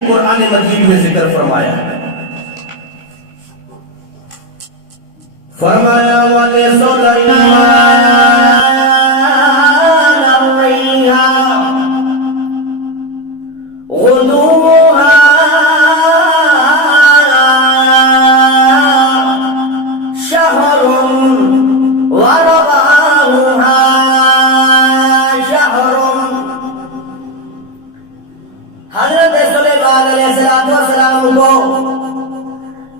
قرآن مجید میں ذکر فرمایا فرمایا وَلِسُلَيْمَانَ الرِّيحَ غُدُوُّهَا شَهْرٌ وَرَوَاحُهَا شَهْرٌ۔ حضرت سلیمان علیہ السلام کو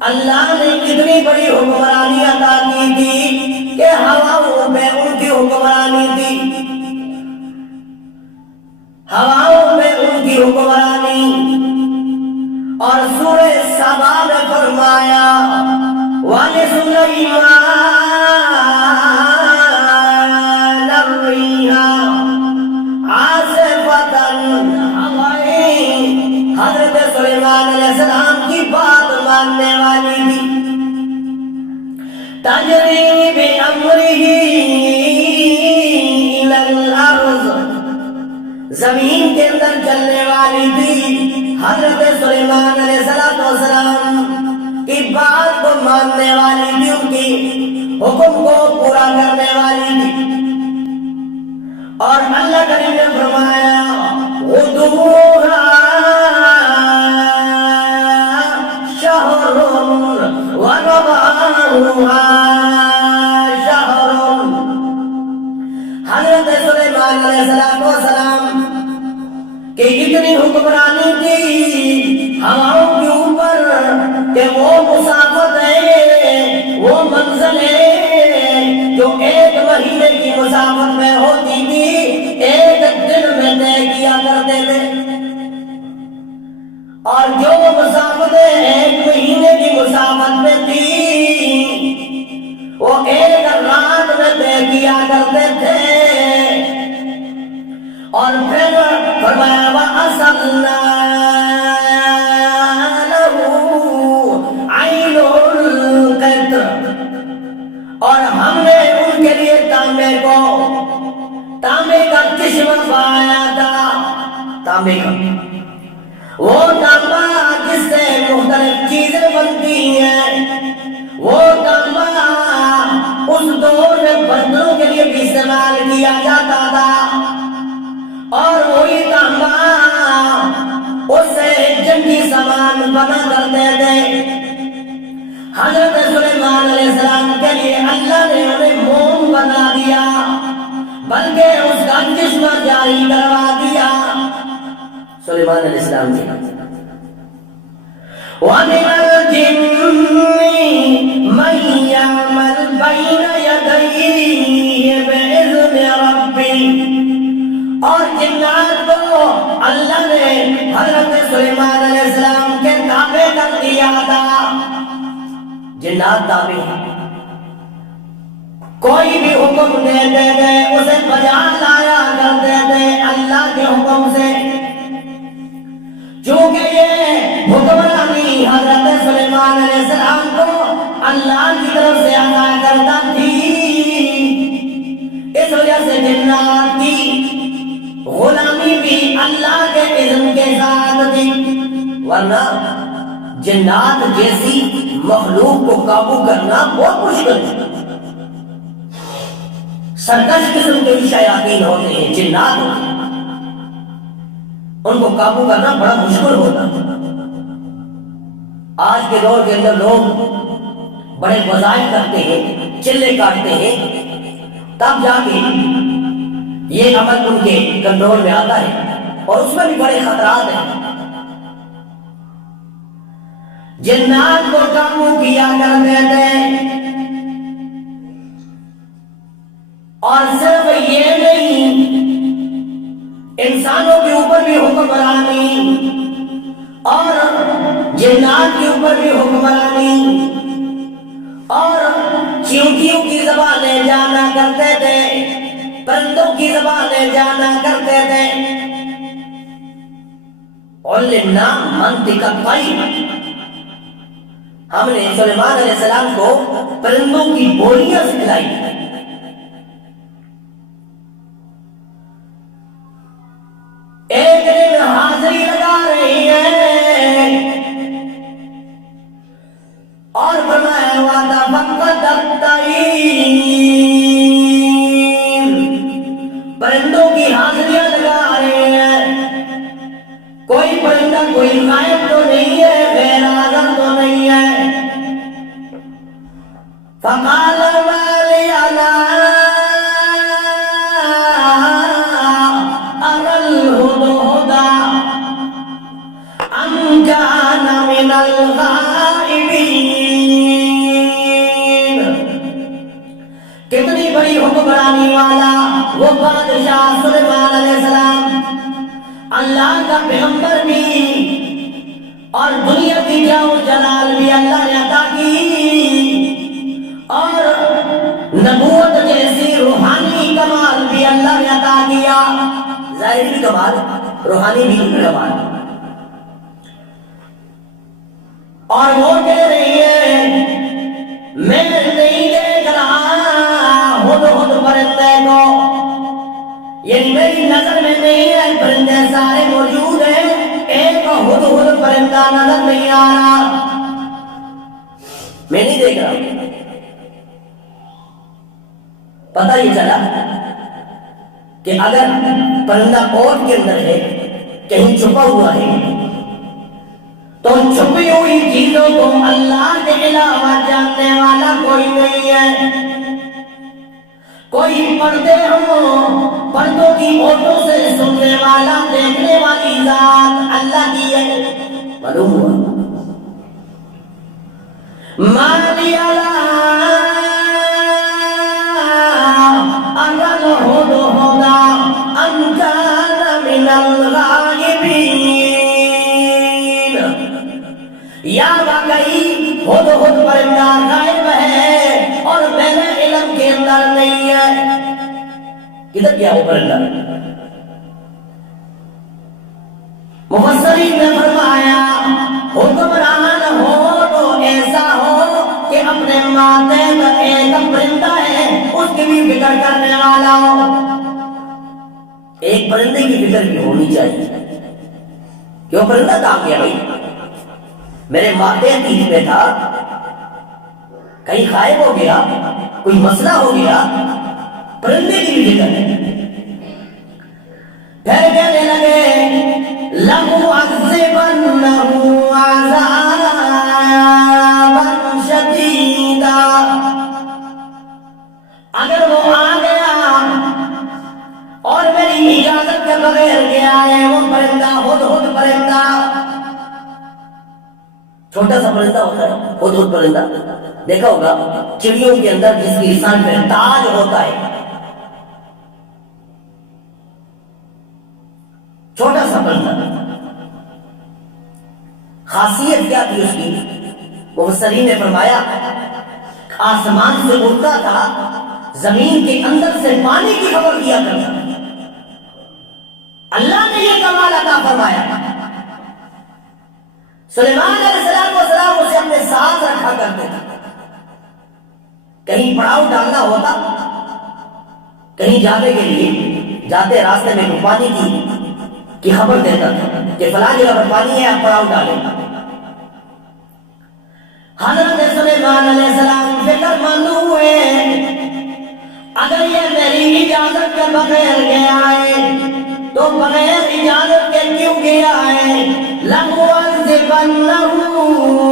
اللہ نے کتنی بڑی حکمرانی عطا کی تھی کہ ہواؤں میں ان کی حکمرانی تھی، ہواؤں میں ان کی حکمرانی۔ اور سورہ سبا میں فرمایا وَلِسُلَيْمَانَ الرِّيحَ عَاصِفَةً۔ حضرت سلیمان علیہ السلام کی بات ماننے والی تھی۔ تجری بِأَمْرِهِ إِلَى الْأَرْضِ، زمین کے اندر چلنے والی تھی۔ حضرت سلیمان علیہ السلام کی بات کو ماننے والی تھی، ان کی حکم کو پورا کرنے والی تھی۔ اور اللہ کریم نے فرمایا غدوها شهر ورواحها شهر۔ حضرت سلیمان علیہ السلام کہ اتنی حکمرانی تھی ہواؤں کے اوپر کہ وہ مسافت ہے، وہ منزل ہے جو ایک مہینے کی مسافت میں ہوتی تھی، ایک دن میں طے کیا کرتے تھے۔ اور جو مسافتیں ایک مہینے کی مسافت میں تھی وہ ایک رات میں طے کیا کرتے تھے۔ اور پھر فرمایا وَأَسَلْنَا لَهُ عَيْنُ الْقِطْرِ، اور ہم نے ان کے لیے تانبے کا چشمہ پایا تھا۔ تانبے کا وہ تانبا جس سے مختلف چیزیں بنتی ہیں، وہ تانبا اس دور میں برتنوں کے لیے بھی استعمال کیا جاتا تھا، اور وہی تانبا اس سے جنگی سامان بنا کرتے تھے۔ حضرت سلیمان علیہ السلام کے لیے اللہ نے انہیں موم بنا دیا، بلکہ اس کا چشمہ جاری کروا دیا۔ سلیمان علیہ السلام کی وَمِنَ الْجِنِّ مَن يَعْمَلْ بَيْنَ يَدَيْهِ بِإِذْنِ رَبِّهِ، اور جنات کو اللہ نے حضرت سلیمان علیہ السلام کے تابع کر دیا تھا۔ جنات تابع ہیں، کوئی بھی حکم دیتے تھے اسے بجا لایا کرتے تھے اللہ کے حکم سے۔ چونکہ یہ حکمرانی حضرت سلیمان علیہ السلام کو اللہ کی طرف سے عطا کرتا تھی، اس وجہ سے جنات کی غلامی بھی اللہ کے اذن کے ساتھ تھی، ورنہ جنات جیسی مخلوق کو قابو کرنا بہت مشکل ہے۔ سرکش قسم کے شیاطین ہوتے ہیں، جنات ہوتے ہیں، ان کو قابو کرنا بڑا مشکل ہوتا ہے۔ آج کے دور کے اندر لوگ بڑے وظائف کرتے ہیں، چلے کاٹتے ہیں، تب جا کے یہ عمل ان کے کنٹرول میں آتا ہے، اور اس میں بھی بڑے خطرات ہیں۔ جنات کو قابو کیا کرتے تھے، اور صرف یہ نہیں، انسانوں کے اوپر بھی حکمرانی اور جنات کے اوپر بھی حکمرانی، اور چیونٹیوں کی زبانیں جانا کرتے تھے، پرندوں کی زبانیں جانا کرتے تھے۔ عَلَّمْنَا مَنطِقَ الطَّيْرِ، ہم نے سلیمان علیہ السلام کو پرندوں کی بولیاں سکھلائی۔ ایک دن حاضری لگا رہی ہے وتفقد الطير، پرندوں کی حاضریاں لگا رہے ہیں، کوئی پرندہ کوئی غائب تو نہیں ہے، غیر حاضر تو نہیں ہے۔ فقال ما لي لا أرى الهدهد أم كان من الغائبين۔ کتنی بڑی حکمرانی والا وہ بادشاہ سلیمان علیہ السلام، اللہ کا پیغمبر بھی اور دنیا کی جاؤ جلال بھی اللہ نے عطا کی، اور نبوت جیسی روحانی کمال بھی اللہ نے عطا کیا، ظاہری کمال روحانی بھی کمال۔ اور وہ کہہ رہی ہے میں نہیں دیکھ رہا ہدہد پرندے کو، یعنی میری نظر میں نہیں ہے، پرندے سارے موجود ہیں، ایک ہدہد پرندہ نظر نہیں آ رہا، میں نہیں دیکھ رہا۔ پتہ یہ چلا کہ اگر پرندہ کوٹ کے اندر ہے، کہیں چھپا ہوا ہے، تو چھپی ہوئی چیزوں کو اللہ کے علاوہ جاننے والا کوئی نہیں ہے۔ کوئی پردے ہوں، پردوں کی اوٹوں سے سننے والا، دیکھنے والی ذات اللہ کی ہے، معلوم ہوا۔ مالی یا واقعی ہدہد پرندہ غائب ہے اور میرے علم کے اندر نہیں ہے۔ کدھر گیا وہ پرندہ؟ مفسرین نے فرمایا حکمران ہو تو ایسا ہو کہ اپنے ماتحت ایک پرندہ ہے اس کی بھی فکر کرنے والا ہو۔ ایک پرندے کی فکر بھی ہونی چاہیے کہ وہ پرندہ کہاں گیا بھائی، میرے ماتحت ہی میں تھا، کہیں غائب ہو گیا، کوئی مسئلہ ہو گیا، پرندے کی بھی فکر ہے۔ پھر کہنے لگے لَأُعَذِّبَنَّهُ عَذَابًا شَدِيدًا، اگر وہ آ گیا اور میری اجازت کے بغیر گیا ہے وہ پرندہ، ہدہد پرندہ، چھوٹا سا پرندہ ہوتا ہے ہدہد پرندہ، دیکھا ہوگا چڑیوں کے اندر جس کی سر پہ تاج ہوتا ہے، چھوٹا سا پرندہ، خاصیت کیا تھی اس کی؟ مفسرین نے فرمایا آسمان سے اڑتا تھا، زمین کے اندر سے پانی کی خبر دیا کرتا، اللہ نے یہ کمال عطا فرمایا۔ سلیمان علیہ السلام اسے اپنے ساتھ رکھا کرتے تھے، کہیں پڑاؤ ڈالنا ہوتا، کہیں جانے کے لیے جاتے راستے میں پانی کی خبر دیتا تھا کہ فلاں جگہ پر پانی ہے، آپ پڑاؤ ڈالیں۔ حضرت سلیمان علیہ السلام فکر مند ہوئے اگر یہ میری اجازت کے بغیر گیا ہے تو بغیر اجازت کے کیوں گیا ہے؟ لَأُعَذِّبَنَّهُ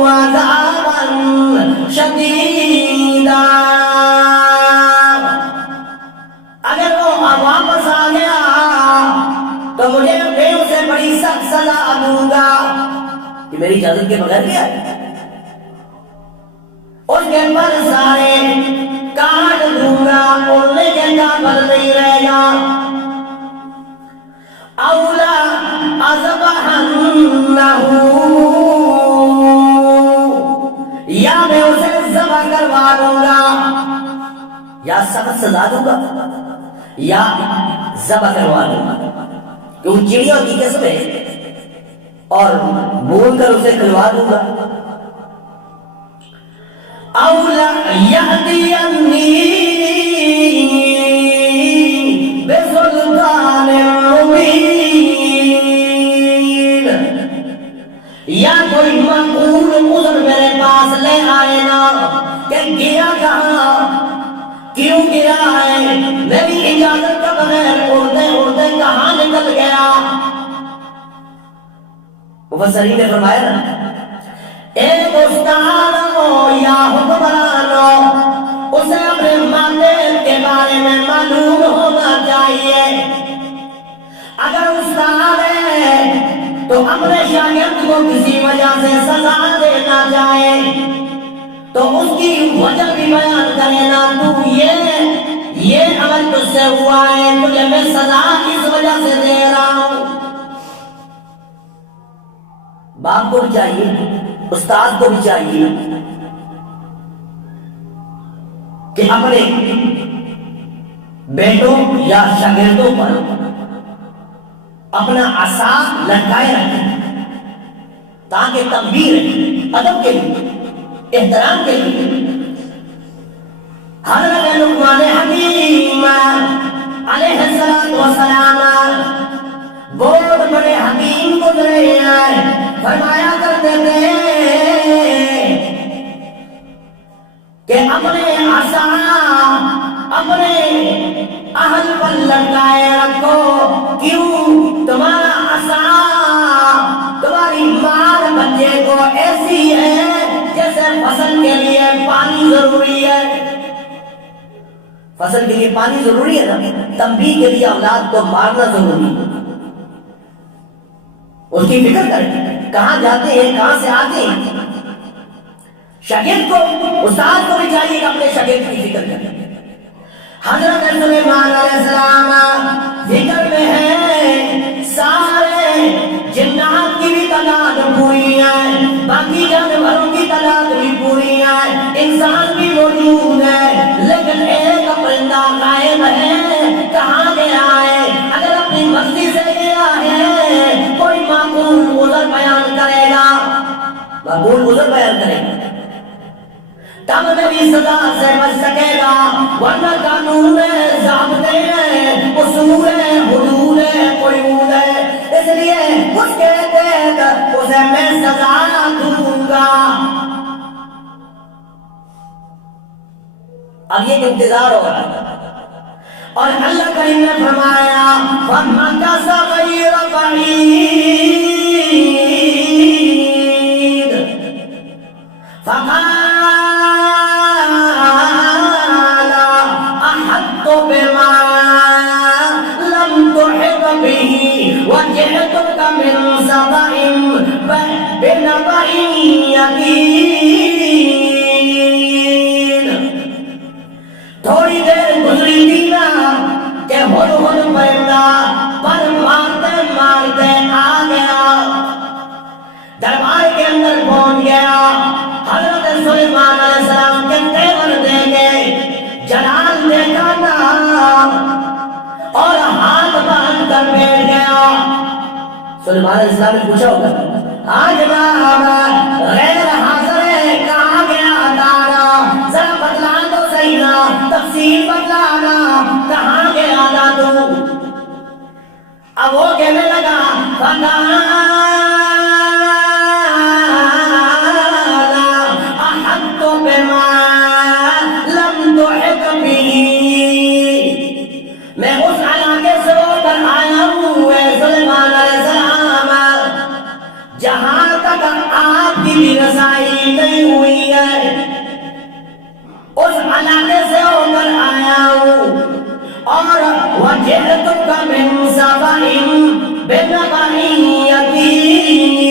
عَذَابًا شَدِيدًا، اگر وہ واپس آ گیا تو مجھے میں اسے بڑی سخت سزا دوں گا کہ میری اجازت کے بغیر گیا ہے، اس کے پر سارے کاٹ دوں گا، اڑنے کے قابل نہیں رہے گا۔ اولا اذبحنہ، یا میں اسے ذبح کروا دوں گا، یا سخت سزا دوں گا یا ذبح کروا دوں گا، کیوں چڑیوں کی قسم ہے، اور بھون کر اسے کھلوا دوں گا۔ اولا یہدینی بسلطان مبین، یا کوئی معقول عذر میرے پاس لے آئے نا کہ گیا کہاں، کیوں گیا ہے، میری اجازت کے بغیر اڑتے اڑتے کہاں نکل گیا؟ مفسرین نے فرمایا نا، ایک استاد ہو یا حکمران ہو، اسے اپنے مالک کے بارے میں معلوم ہونا چاہیے۔ اگر استاد ہے تو اپنے شاگرد کو کسی وجہ سے سزا دینا چاہے تو اس کی وجہ بھی بیان کرے نا، تو یہ عمل تجھ سے ہوا ہے، تجھے میں سزا اس وجہ سے دے رہا ہوں۔ باپ کو بھی چاہیے، استاد کو بھی چاہیے کہ اپنے بیٹوں یا شاگردوں پر اپنا عصا لٹکائے رکھیں تاکہ تنبیہ رہے، ادب کے لیے، احترام کے لیے۔ حضرت لقمان حکیم علیہ السلام بہت بڑے حکیم گزرے ہیں، فرمایا کرتے تھے کہ اپنے عصا اپنے اہل پر لٹکائے رکھو، کیوں؟ تمہارا عصا تمہاری مال بچے کو ایسی ہے جیسے فصل کے لیے پانی ضروری ہے۔ فصل کے لیے پانی ضروری ہے نا، تنبیہ کے لیے اولاد کو مارنا ضروری ہے۔ اس کی فکر کریں کہاں جاتے ہیں، کہاں سے آتے ہیں۔ شاگرد کو، استاد کو بھی چاہیے کہ اپنے شاگرد کی فکر کریں۔ حضرت سلیمان علیہ السلام ذکر میں ہے، سارے جنات کی بھی تعداد پوری ہے، باقی جانوروں کی تعداد بھی پوری ہے، انسان بھی موجود ہے، لیکن ایک پرندہ غائب ہے، کہاں گیا ہے؟ اگر اپنی مرضی سے گیا ہے کوئی معقول عذر بیان کرے گا، معقول عذر بیان کرے گا تب میری سزا سے بچ سکے گا، ورنہ قانون ہے، ضابطے ہیں، اصول ہیں، حدود ہیں، قیود ہیں، اس لیے اس کے تحت اسے میں سزا دوں گا۔ اب یہ انتظار ہو رہا ہے، اور اللہ کریم نے فرمایا فَمَكَثَ غَيْرَ بَعِيدٍ فَقَالَ بما لم تحط به وجئتك من سبأ بنبأ يقين۔ تھوڑی دیر گزری تھی نا کہ ہدہد پرندہ پر مارتے مارتے آ گیا، دربار کے اندر پہنچ گیا، حضرت سلیمان علیہ السلام کے تیور دیکھے، جلال دیکھا نا، اور ہاتھ باندھ کر بیٹھ گیا۔ سلیمان علیہ السلام نے پوچھا ہوگا، ہاں جناب غیر حاضر ہے، کہاں گیا تارا؟ ذرا بتلا دو صحیح نا، تفصیل بتلانا، کہاں گیا نا تو؟ اب وہ کہنے لگا میں اس علاقے سے ہو کر آیا ہوں سلیمان علیہ السلام، جہاں تک آپ کی بھی رسائی نہیں ہوئی ہے، اس علاقے سے ہو کر آیا ہوں، اور وجئتک من سبأ بنبأ یقین،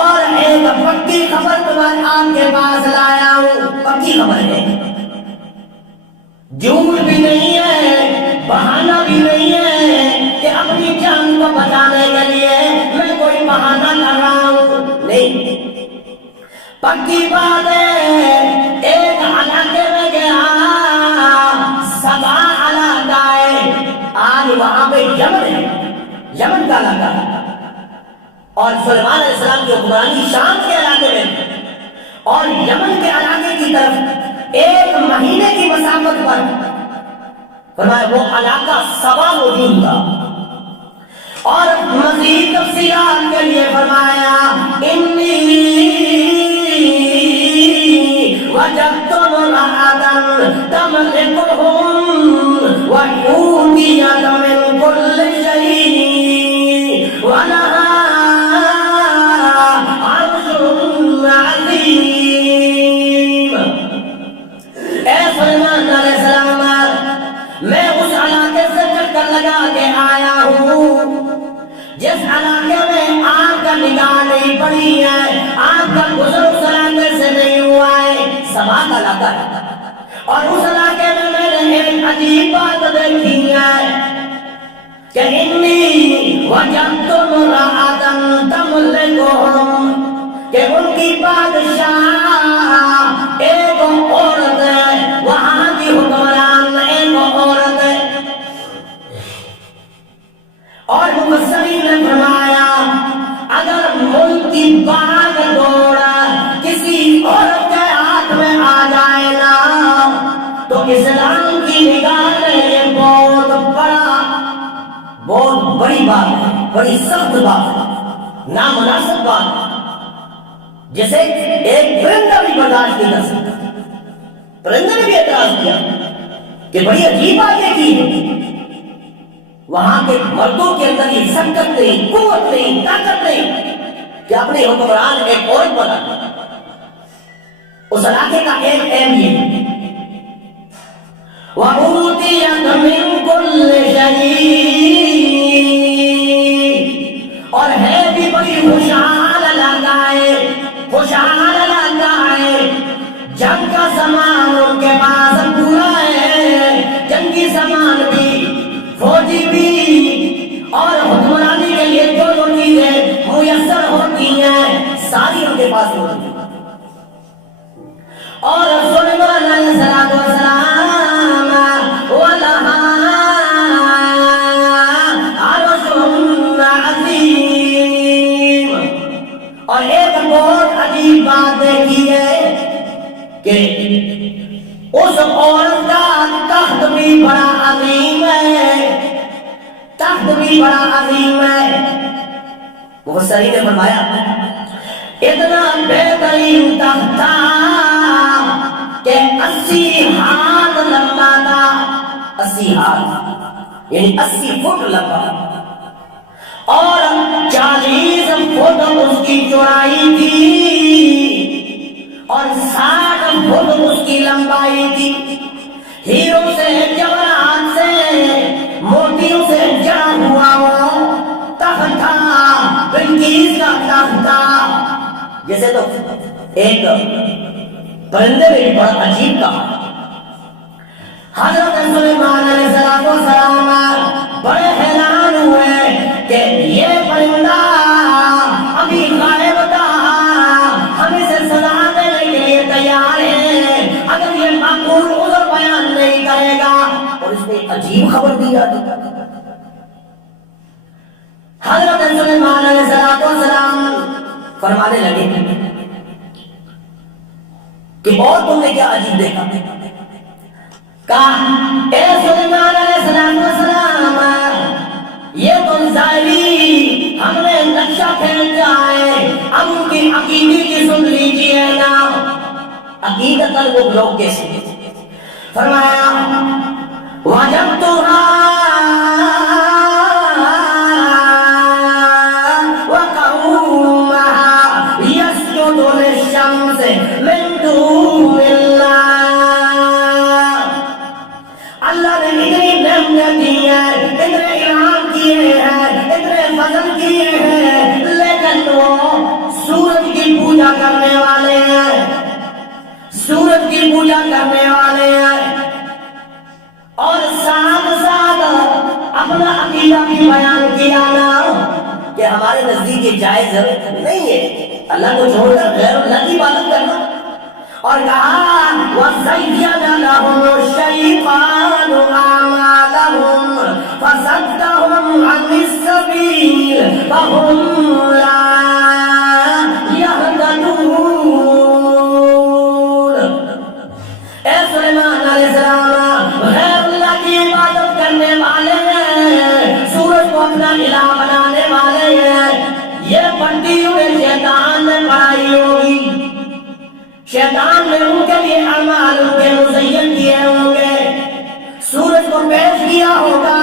اور ایک پکی خبر تمہارے آپ کے پاس لایا ہوں، پکی خبر ہے، جھوٹ بھی نہیں ہے، بہانہ بھی نہیں ہے کہ اپنی جان کو بچانے کے لیے میں کوئی بہانہ کر رہا ہوں، نہیں، پکی بات ہے۔ ایک علاقے میں گیا، سبا علاقہ ہے، آج وہاں پہ یمن ہے، یمن کا علاقہ ہے، اور سلیمان علیہ السلام کی حکمرانی شام کے علاقے میں، اور یمن کے علاقے کی طرف ایک مہینے کی مسافت پر فرمایا وہ علاقہ سبا موجود تھا، اور مزید تفصیلات کے لیے فرمایا انی علاقے میں آپ کا نگاہ نہیں پڑی ہے، آپ کا گزر اس علاقے سے نہیں ہوا ہے، سبا کا علاقہ ہے، اور اس علاقے میں نے ایک عجیب بات دیکھی ہے کہ انی وجدت امرأة تملکہم، کہ ان کی بادشاہ ایک عورت ہے، وہاں کی حکمران ایک عورت ہے۔ اور مفسرین نے فرمایا اگر ملک کی باغ دوڑ کسی عورت کے ہاتھ میں آ جائے نا تو اسلام کی نگاہ میں یہ بہت بڑی بات ہے، بڑی سخت بات ہے، نامناسب بات ہے، جسے ایک پرندہ بھی برداشت نہیں کر سکتا۔ پرندے نے بھی اعتراض کیا کہ بڑی عجیب بات یہ کی ہے، وہاں کے مردوں کے اندر یہ سکت نہیں، قوت نہیں، طاقت نہیں کہ اپنے حکمران ایک عورت بنا۔ اس علاقے کا ایک اہم یہ وَأُوتِيَتْ مِن كُلِّ شَيْءٍ، اور ہے بھی بڑی خوشحال علاقہ ہے، خوشحال علاقہ ہے، جنگ کا سامان ان کے پاس پورا ہے، جنگی سامان بھی، فوجی بھی، اور حکمرانی کے لیے جو جو چیزیں میسر ہوتی ہیں ساری ان کے پاس ہوتی ہیں۔ اور سلیمان علیہ السلام اور ایک بہت عجیب بات دیکھی ہے کہ اس عورت کا تخت بھی بڑا عظیم ہے، تخت بھی بڑا عظیم ہے۔ مفسرین نے فرمایا اتنا بہترین تخت تھا کہ 80 ہاتھ لمبا تھا، 80 ہاتھ یعنی 80 فٹ لمبا، اور 40 فٹ اس کی چوڑائی تھی اور 60 فٹ اس کی لمبائی تھی۔ ہیروں سے، جواہرات سے، موتیوں سے جڑا ہوا وہ تخت تھا، بلقیس کا تخت تھا۔ جیسے تو ایک پرندے میں بھی بڑا عجیب کہا۔ حضرت سلیمان علیہ السلام بڑے حیران ہوئے کہ یہ پرندہ ابھی غائب تھا، ہم اسے سزا دینے کے لیے تیار ہیں، اگر یہ معقول عذر بیان نہیں کرے گا، اور اس نے عجیب خبر دی جاتی۔ حضرت سلیمان علیہ السلام فرمانے لگے کہ اور تم نے کیا عجیب دیکھا؟ کہا اے سلیمان علیہ السلام یہ تو ظاہری ہم نے نقشہ پھینکا ہے، اب ان کی عقیدے کی سن لیجیے نا، عقیدت وہ لوگ کیسے؟ فرمایا وَجَبْتُهَا وَقَوْمَهَا يَسْجُدُونَ لِلشَّمْسِ مِن دُونِ اللَّهِ۔ اللہ نے اتنی نعمتیں دی ہیں، اتنے انعام کیے ہیں، اتنے فضل کیے ہیں، لیکن وہ سورج کی پوجا کرنے والے ہیں، سورج کی پوجا کرنے والے ہیں، اور ساتھ ساتھ اپنا عقیدہ بھی بیان کیا نا کہ ہمارے نزدیک یہ جائز نہیں ہے اللہ کو چھوڑ کر غیر اللہ کی عبادت کرنا، اور کہا وَزَيَّنَ لَهُمُ الشَّيْطَانُ أَعْمَالَهُمْ فَصَدَّهُمْ عَنِ السَّبِيلِ فَهُمْ لَا يَهْتَدُونَ۔ اے سلیمان علیہ السلام غیر اللہ کی عبادت کرنے والے ہیں، سورج کو اپنا الہ بنانے والے ہیں، یہ پڑھتی ہوئے شیطان نے پڑھائی ہوگی، شیطان نے ان کے لیے اعمال ان کے مزین کیے ہوں گے، سورج کو پیش کیا ہوگا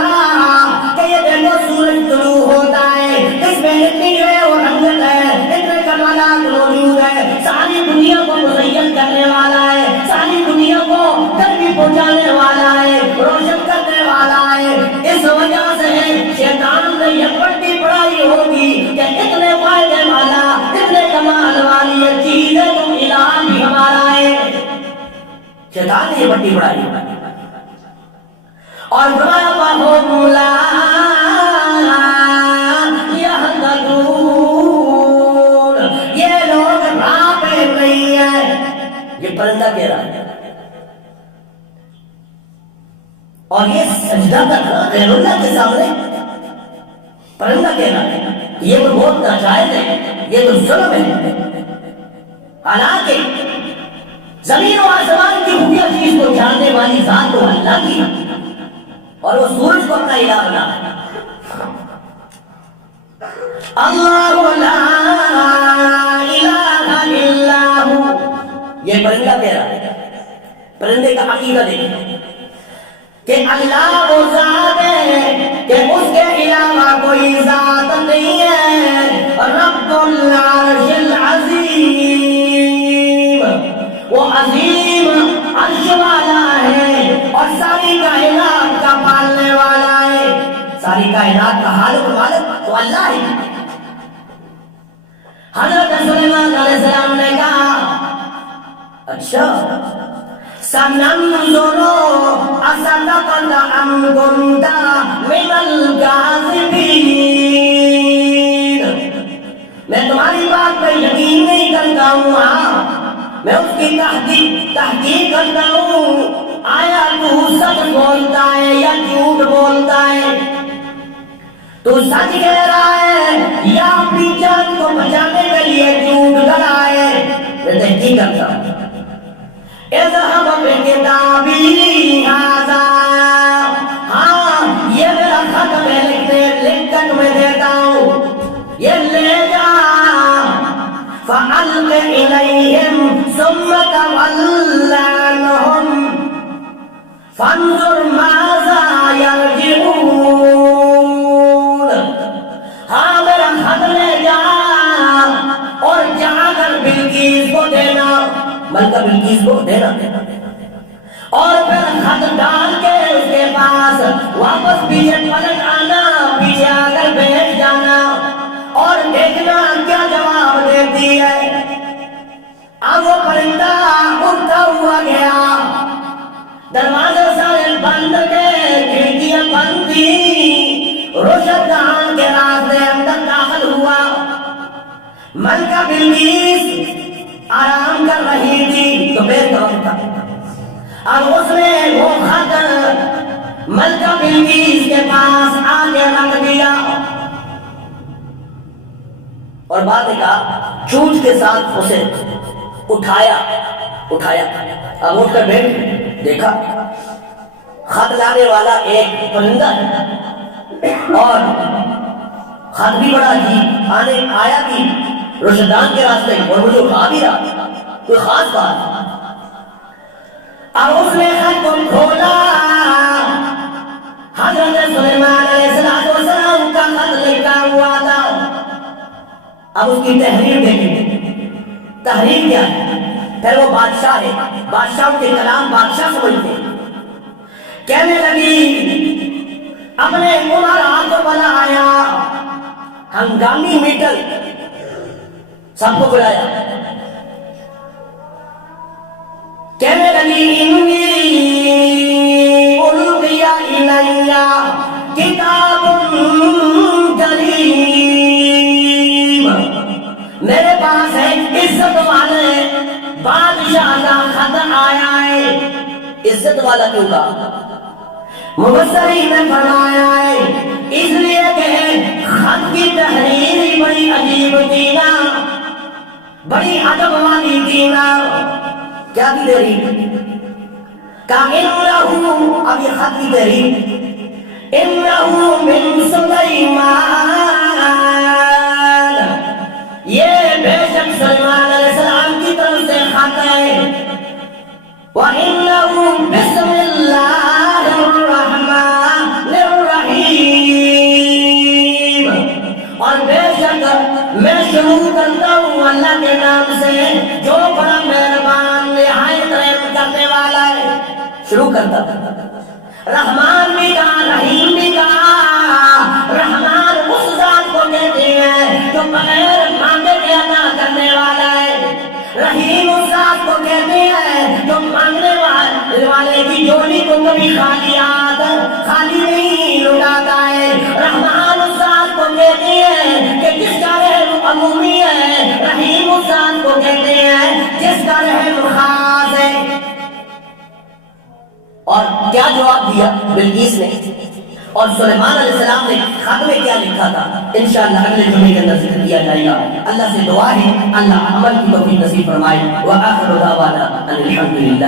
کہ یہ دیکھو سورج طلوع ہوتا ہے، اس میں اتنی ہے اور رنگت ہے، اتنے کمالات موجود ہے، ساری دنیا کو مزین کرنے والا ہے، ساری دنیا کو تربیت پہنچانے والا ہے، روشن کرنے والا ہے۔ اس وجہ سے شیطان نے یہ پڑھتی پڑھائی ہوگی اور فرمایا وَهُمْ لَا يَهْتَدُونَ، یہ لوگ راہ پہ نہیں ہیں۔ یہ پرندہ کہہ رہا ہے، اور یہ سجدہ کرنا غیر اللہ کے سامنے پرندہ کہہ رہا ہے، یہ تو بہت ناجائز ہے، یہ تو ظلم ہے۔ حالانکہ زمین و آسمان کی خفیہ چیز کو جاننے والی ذات تو اللہ کی، اور وہ سورج کو اپنا الہ بنا۔ اللہ لا الہ الا ہو، یہ پرندہ کہہ رہا ہے۔ پرندے کا عقیدہ دیکھیں کہ اللہ وہ ذات ہے کہ اس کے علاوہ کوئی ذات نہیں ہے۔ رب العرش العظیم، وہ عظیم عرش والا ہے اور ساری کائنات کا پالنے والا ہے، ساری کائنات کا خالق و مالک تو اللہ ہے۔ حضرت سلیمان علیہ السلام نے کہا اچھا سننظر اصدقت ام كنت من الكاذبین، میں تمہاری بات پہ یقین نہیں کرتا ہوں، ہاں میں اس کی تحقیق کرتا ہوں، آیا تو سچ بولتا ہے یا جھوٹ بولتا ہے، تو سچ کہہ رہا ہے یا اپنی جان کو بچانے کے لیے جھوٹ کر رہا ہے، میں تحقیق کرتا ہوں۔ اذهب بکتابی ھذا، ہاں یہ میرا خط میں لکھ کر تمہیں دیتا ہوں، یہ لے جا، فَأَلْقِ إِلَيْهِمْ ثُمَّ تَوَلَّ عَنْهُمْ فَانظُرْ مَاذَا يَرْجِعُونَ، ہاں میرا خط لے جا اور جا کر بلقیس کو دینا، ملکہ بلقیس کو دینا، اور پھر خط ڈال کے اس کے پاس واپس پیچھے پلٹ آنا، پیچھے آ کر بیٹھ جانا اور دیکھنا کیا جواب دیتی ہے۔ اب وہ پرندہ اڑتا ہوا گیا، دروازے سارے بند کے، کھڑکیاں بند تھی، روشندان کے راستے اندر داخل ہوا۔ ملکہ بلقیس آرام کر رہی تھی، دوپہر کا وقت تھا، اب اس نے وہ خط ملکہ بلقیس کے پاس آگے رکھ دیا اور بعد میں کہا چونچ کے ساتھ اسے اٹھایا۔ اب اٹھ کر بیٹھ دیکھا خط لانے والا ایک پرندہ ہے، اور خط بھی بڑا عجیب، آیا بھی روشندان کے راستے اور مجھے اٹھا بھی رہا، کوئی خاص بات۔ اب اس نے خط کو کھولا، حضرت سلیمان علیہ السلام کا خط لکھا ہوا تھا۔ اب اس کی تحریر دیکھیں، تحریر کیا ہے؟ پھر وہ بادشاہ ہے، بادشاہوں کے کلام بادشاہ سمجھتے ہیں۔ کہنے لگی اپنے عمراء کو بلایا، ہنگامی میٹنگ، سب کو بلایا، کہنے لگی انی القی الی کتاب کریم، میرے پاس ایک عزت والے بادشاہ کا خط آیا ہے۔ عزت والا کیوں کہا؟ مبصرین نے فرمایا ہے اس لیے کہ خط کی تحریر بڑی عجیب تھی نا، بڑی ادب والی تھی نا۔ کیا کی تحریر؟ کہا انہو، اب یہ خط کی تحریر، انہو من سلیمان، یہ بے شک سلیمان علیہ السلام کی طرف سے خط ہے۔ وَإِنَّهُ بِسْمِ اللَّهِ الرَّحْمَنِ الرَّحِيمِ، اور بے شک میں شروع کرتا ہوں اللہ کے نام سے جو بڑا مہربان نہایت رحم کرنے والا ہے۔ شروع کرتا تھا، رحمان بھی کہا، رحیم بھی کہا۔ رحمان اس ذات کو کہتے ہیں جو بغیر مانگے کے عطا کرنے والا ہے، رحیم اس ذات کو کہتے ہیں جو مانگنے والے کی جوڑی کو کبھی خالی خالی نہیں لٹاتا ہے۔ رحمان اس ذات کو کہتے ہیں کہ جس کا رحم عمومی ہے، رحیم اس ذات کو کہتے ہیں جس کا رحم خاص ہے۔ اور کیا جواب دیا بلقیس نے اور سلیمان علیہ السلام نے خط میں کیا لکھا تھا، انشاءاللہ اگلے جمعے کے اندر ذکر کیا جائے گا۔ اللہ سے دعا ہے اللہ عمل کی توفیق نصیب فرمائے۔ وآخر دعوانا ان الحمدللہ۔